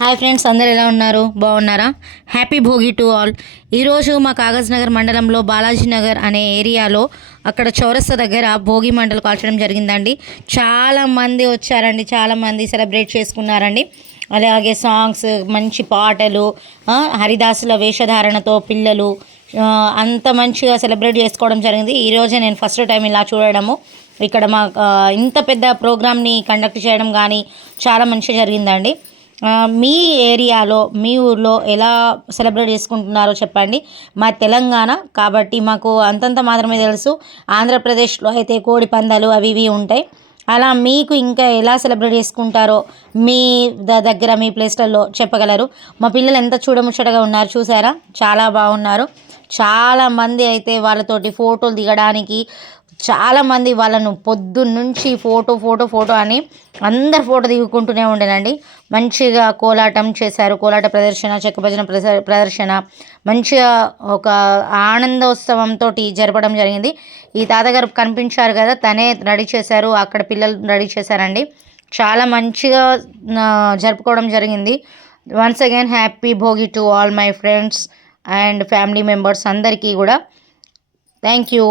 Hi friends, అందరు ఎలా ఉన్నారు? బాగున్నారా? Happy Bhogi to all. ఈరోజు మా కాగజ్ నగర్ మండలంలో బాలాజీ నగర్ అనే ఏరియాలో అక్కడ చౌరస్తా దగ్గర భోగి మంటలు కాల్చడం జరిగిందండి. చాలామంది వచ్చారండి, చాలామంది సెలబ్రేట్ చేసుకున్నారండి. అలాగే సాంగ్స్, మంచి పాటలు, హరిదాసుల వేషధారణతో పిల్లలు అంత మంచిగా సెలబ్రేట్ చేసుకోవడం జరిగింది. ఈరోజే నేను ఫస్ట్ టైం ఇలా చూడడము. ఇక్కడ మా ఇంత పెద్ద ప్రోగ్రామ్ని కండక్ట్ చేయడం కానీ చాలా మంచిగా జరిగిందండి. మీ ఏరియాలో, మీ ఊర్లో ఎలా సెలబ్రేట్ చేసుకుంటున్నారో చెప్పండి. మా తెలంగాణ కాబట్టి మాకు అంతంత మాత్రమే తెలుసు. ఆంధ్రప్రదేశ్లో అయితే కోడి పందాలు అవి ఇవి ఉంటాయి. అలా మీకు ఇంకా ఎలా సెలబ్రేట్ చేసుకుంటారో మీ దగ్గర మీ ప్లేస్లలో చెప్పగలరు. మా పిల్లలు ఎంత చూడముచ్చటగా ఉన్నారు చూసారా, చాలా బాగున్నారు. చాలామంది అయితే వాళ్ళతోటి ఫోటోలు దిగడానికి చాలామంది వాళ్ళను పొద్దున్నుంచి ఫోటో ఫోటో ఫోటో అని అందరు ఫోటో దిగుకుంటూనే ఉండేనండి. మంచిగా కోలాటం చేశారు, కోలాట ప్రదర్శన, చెక్క భజన ప్రదర్శన మంచిగా ఒక ఆనందోత్సవంతో జరపడం జరిగింది. ఈ తాతగారు కనిపించారు కదా, తనే రెడీ చేశారు, అక్కడ పిల్లలు రెడీ చేశారండి. చాలా మంచిగా జరుపుకోవడం జరిగింది. Once again happy Bhogi to all my friends and family members అందరికీ కూడా. Thank you.